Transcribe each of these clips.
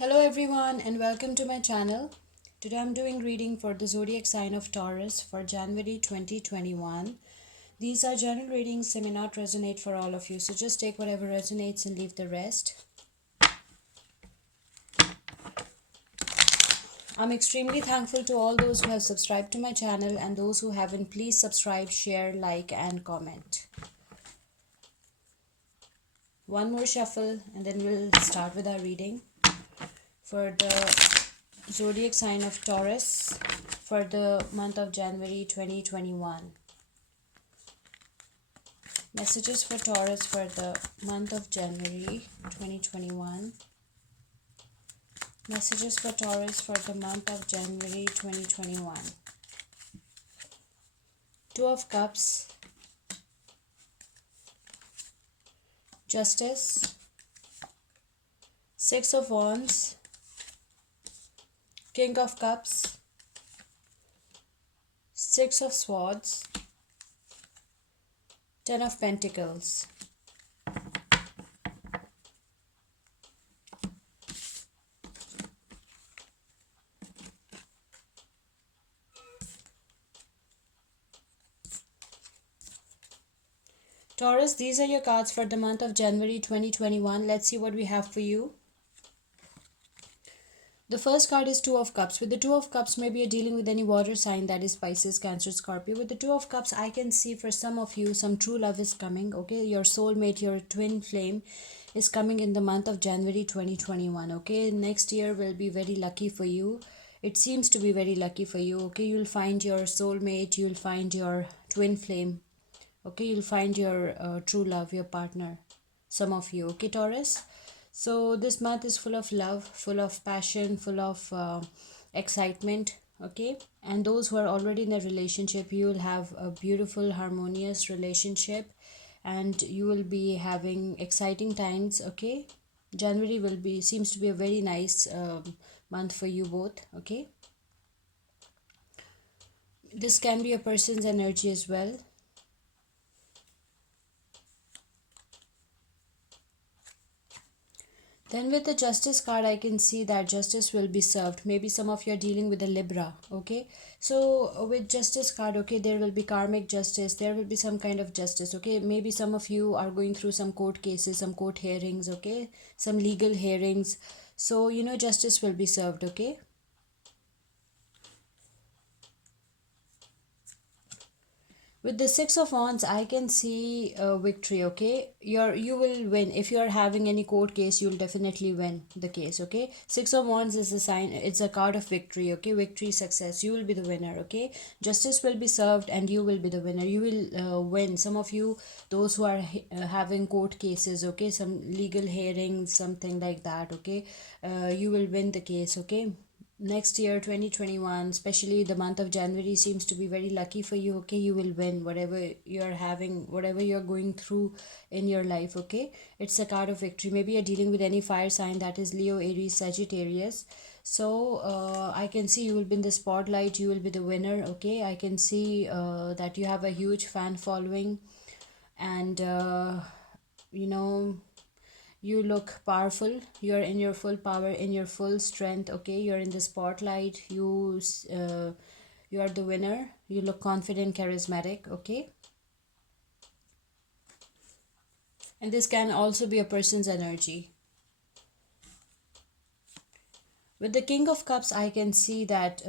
Hello everyone and welcome to my channel. Today I'm doing reading for the zodiac sign of Taurus for January 2021. These are general readings, they may not resonate for all of you, so just take whatever resonates and leave the rest. I'm extremely thankful to all those who have subscribed to my channel, and those who haven't, please subscribe, share, like and comment. One more shuffle and then we'll start with our reading for the zodiac sign of Taurus for the month of January 2021. Messages for Taurus for the month of January 2021. Messages for Taurus for the month of January 2021. Two of Cups, Justice, Six of Wands, King of Cups, Six of Swords, Ten of Pentacles. Taurus, these are your cards for the month of January 2021. Let's see what we have for you. The first card is Two of Cups. With the Two of Cups, maybe you're dealing with any water sign, that is Pisces, Cancer, Scorpio. With the Two of Cups, I can see for some of you, some true love is coming, okay? Your soulmate, your twin flame is coming in the month of January 2021, okay? Next year will be very lucky for you. It seems to be very lucky for you, okay? You'll find your soulmate, you'll find your twin flame, okay? You'll find your true love, your partner, some of you, okay, Taurus? So this month is full of love, full of passion, full of excitement, okay? And those who are already in a relationship, you will have a beautiful harmonious relationship and you will be having exciting times, okay? January will be, seems to be a very nice month for you both, okay? This can be a person's energy as well. Then with the Justice card, I can see that justice will be served. Maybe some of you are dealing with a Libra, okay? So with Justice card, okay, there will be karmic justice. There will be some kind of justice, okay? Maybe some of you are going through some court cases, some court hearings, okay? Some legal hearings. So, justice will be served, okay? With the Six of Wands, I can see victory, okay? You will win. If you are having any court case, you'll definitely win the case, okay? Six of Wands is a sign, it's a card of victory, okay? Victory, success. You will be the winner, okay? Justice will be served and you will be the winner. You will win. Some of you, those who are having court cases, okay? Some legal hearings, something like that, okay? You will win the case, okay? Next year 2021, especially the month of January, seems to be very lucky for you, okay? You will win whatever you're having, whatever you're going through in your life, okay? It's a card of victory. Maybe you're dealing with any fire sign, that is Leo, Aries, Sagittarius. So I can see you will be in the spotlight, you will be the winner, okay? I can see that you have a huge fan following, and you know you look powerful, you're in your full power, in your full strength, okay? You're in the spotlight, you are the winner, you look confident, charismatic, okay? And this can also be a person's energy. With the King of Cups, I can see that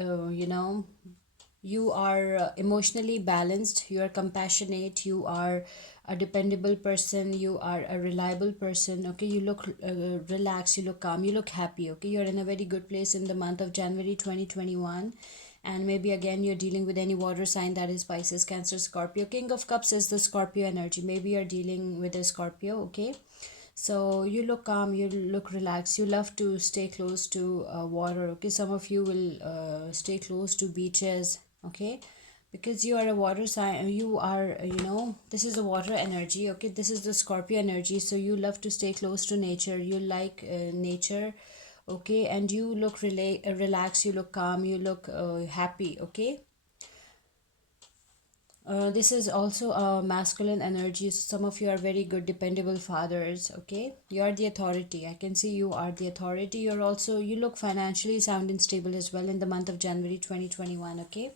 you are emotionally balanced, you are compassionate, you are a dependable person, you are a reliable person, okay? You look relaxed, you look calm, you look happy, okay? You're in a very good place in the month of January 2021. And maybe again you're dealing with any water sign, that is Pisces, Cancer, Scorpio. King of Cups is the Scorpio energy. Maybe you're dealing with a Scorpio, okay? So you look calm, you look relaxed, you love to stay close to water, okay? Some of you will stay close to beaches, okay? Because you are a water sign, you are this is the water energy, okay? This is the Scorpio energy. So you love to stay close to nature, you like nature, okay? And you look relaxed, you look calm, you look happy, okay? This is also a masculine energy. Some of you are very good, dependable fathers. Okay, you are the authority. I can see you are the authority. You're also, you look financially sound and stable as well in the month of January 2021. Okay,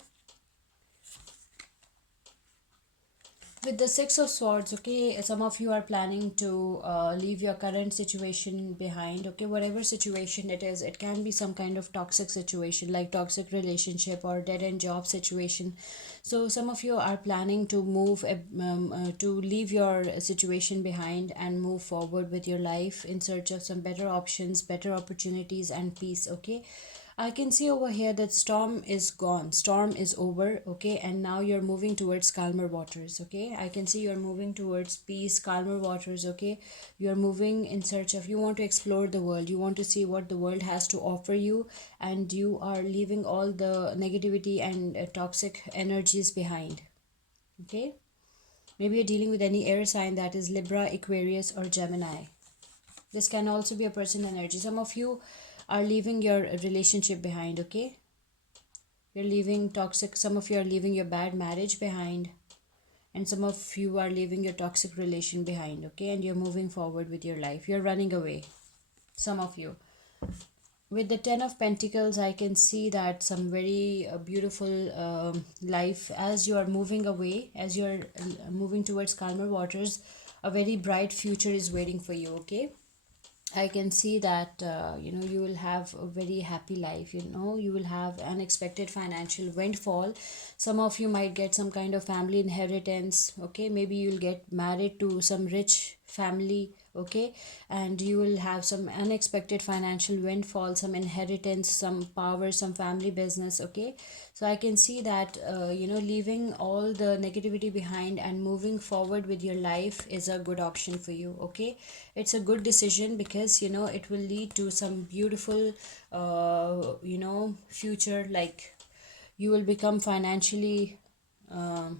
with the Six of Swords, okay, some of you are planning to leave your current situation behind. Okay, whatever situation it is, it can be some kind of toxic situation like toxic relationship or dead end job situation. So some of you are planning to to leave your situation behind and move forward with your life in search of some better options, better opportunities and peace. Okay, I can see over here that storm is gone, storm is over. Okay, and now you're moving towards calmer waters. Okay, I can see you're moving towards peace, calmer waters. Okay, you're moving in search of, you want to explore the world, you want to see what the world has to offer you, and you are leaving all the negativity and toxic energies behind. Okay, maybe you're dealing with any air sign, that is Libra, Aquarius, or Gemini. This can also be a person energy. Some of you are leaving your relationship behind. Okay, you're leaving toxic, some of you are leaving your bad marriage behind, and some of you are leaving your toxic relation behind. Okay, and you're moving forward with your life, you're running away, some of you. With the Ten of Pentacles, I can see that some very beautiful life as you are moving away, as you're moving towards calmer waters. A very bright future is waiting for you. Okay, I can see that you will have a very happy life. You will have unexpected financial windfall. Some of you might get some kind of family inheritance. Okay, maybe you'll get married to some rich family. Okay, and you will have some unexpected financial windfall, some inheritance, some power, some family business. Okay, so I can see that leaving all the negativity behind and moving forward with your life is a good option for you. Okay, it's a good decision because it will lead to some beautiful future, like you will become financially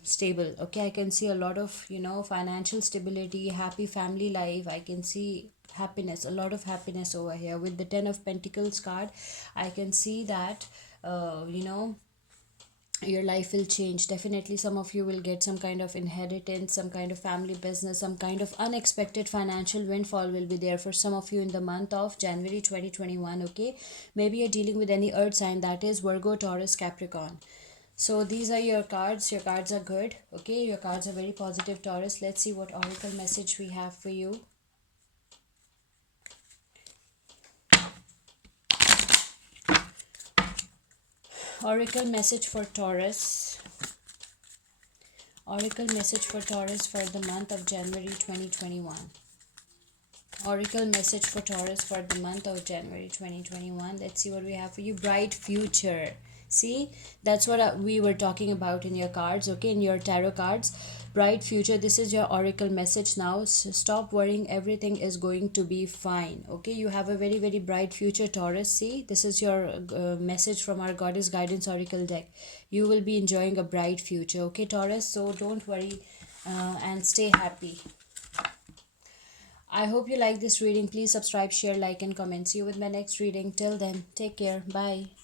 stable. Okay, I can see a lot of financial stability, happy family life. I can see happiness, a lot of happiness over here. With the Ten of Pentacles card, I can see that your life will change. Definitely some of you will get some kind of inheritance, some kind of family business, some kind of unexpected financial windfall will be there for some of you in the month of January 2021. Okay, maybe you're dealing with any earth sign, that is Virgo, Taurus, Capricorn. So these are your cards. Your cards are good. Okay, your cards are very positive, Taurus. Let's see what oracle message we have for you. Oracle message for Taurus. Oracle message for Taurus for the month of January 2021. Oracle message for Taurus for the month of January 2021. Let's see what we have for you. Bright future. See, that's what we were talking about in your cards, okay, in your tarot cards. Bright future. This is your oracle message now. Stop worrying. Everything is going to be fine. Okay, you have a very, very bright future, Taurus. See, this is your message from our Goddess Guidance Oracle deck. You will be enjoying a bright future, okay, Taurus? So don't worry and stay happy. I hope you like this reading. Please subscribe, share, like, and comment. See you with my next reading. Till then, take care. Bye.